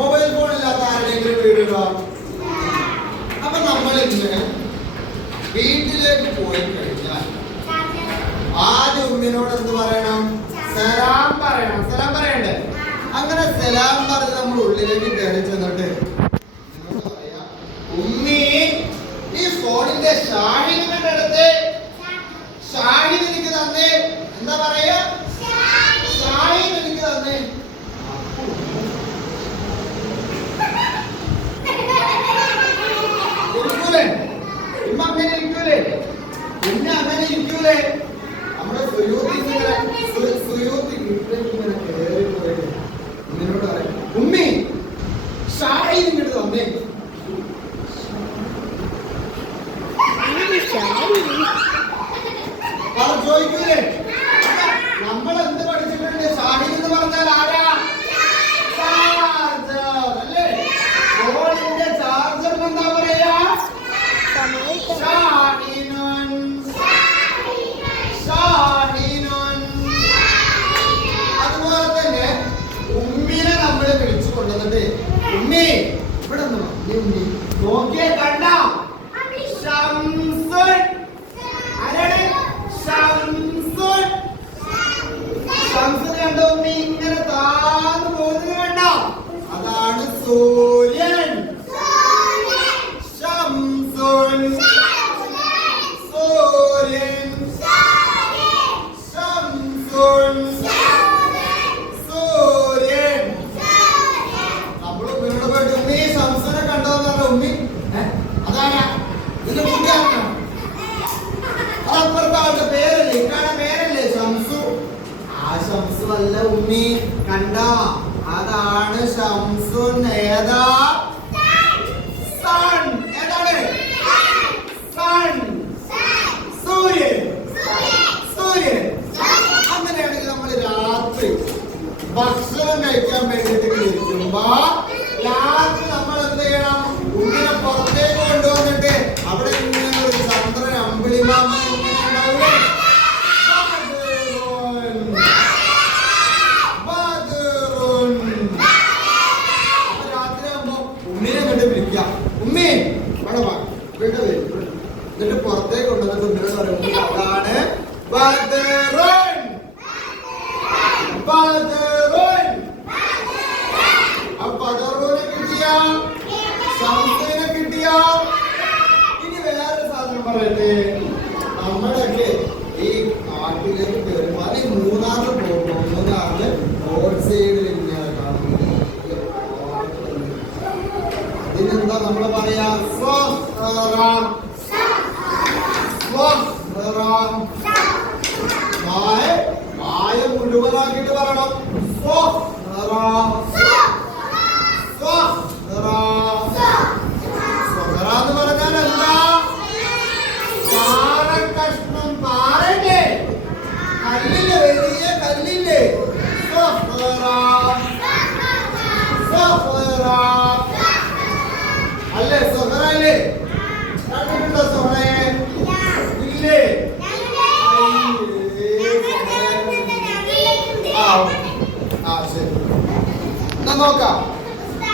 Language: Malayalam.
മൊബൈൽ ഫോൺ ഇല്ലാത്ത ആരുടെയെങ്കിലും വീടുണ്ടോ അപ്പൊ നമ്മൾ വീട്ടിലേക്ക് പോയി കഴിഞ്ഞാൽ ആദ്യം ഉമ്മിനോട് എന്ത് പറയണം? സലാം പറയണം. സലാം പറയണ്ടേ? അങ്ങനെ സലാം പറഞ്ഞ് നമ്മൾ ഉള്ളിലേക്ക് കയറി ചെന്നിട്ട് ഉമ്മി ഈ ഫോണിന്റെ ഷാഹിദിന്റെ അടുത്ത് ഷാഹിദ് എനിക്ക് തന്നേ. എന്താ പറയാ ഷാഹിദ് എനിക്ക് തന്നേ ഇരിക്കൂലേ ഇമ്മ അങ്ങനെ ഇരിക്കൂലേ പിന്നെ നമ്മുടെ സുയൂത്തി ഇങ്ങനെ സുയൂത്തി വീട്ടിലേക്ക് ഇങ്ങനെ കയറി പോയിട്ട് ഉമ്മിനോട് പറയും ഉമ്മി ഷാഹിദ് ഇങ്ങോട്ട് തന്നേ ചോദിക്കൂലേ നമ്മൾ എന്ത് പഠിച്ചിട്ടുണ്ട് ഷാഹിദ് എന്ന് പറഞ്ഞാൽ ആരാ ചാർജർ അല്ലേ ഫോണിന്റെ ചാർജർ എന്താ പറയാ ഷാഹിനുൻ ഷാഹിനുൻ അതുപോലെ തന്നെ ഉമ്മിനെ നമ്മൾ കൊണ്ടുവന്നിട്ട് ഉമ്മി ഇവിടെ ഉമ്മി നോക്കിയേ കണ്ട? ഇങ്ങനെ താന്ന് പോകുന്നത് കണ്ട? അതാണ് സൂര്യൻ ഷംസു അല്ല ഉമ്മി കണ്ട? അതാണ് ഷംസു ഏതാ എന്നിട്ട് പുറത്തേക്ക് കൊണ്ടുവന്ന് ഉമ്മിനോട് പറയും ഉമ്മി അതാണ് ബദറുൻ. ബദറുൻ. ആ ബദറുനെ കിട്ടിയ ശംസുവിനെ കിട്ടിയ. ഇനി വേറെ സാധനം പറയട്ടെ. നമ്മളൊക്കെ ഈ കയറുമ്പോൾ അത് ഈ മൂന്നാറിൽ പോകുമ്പോൾ മൂന്നാറിൽ റോഡ് സൈഡിൽ ഇങ്ങനെ കാണുന്നു. അതിനെന്താ നമ്മൾ പറയാ? മുഴുവനാക്കിട്ട് പറയണം. സ്വഹറാന്ന് പറഞ്ഞാൽ എന്താ? പാറക്കഷ്ണം പാറല്ലേ കല്ലിൽ വലിയ കല്ലില്ലേ? അല്ലേ സ്വഹറ അല്ലേ? നോക്കാം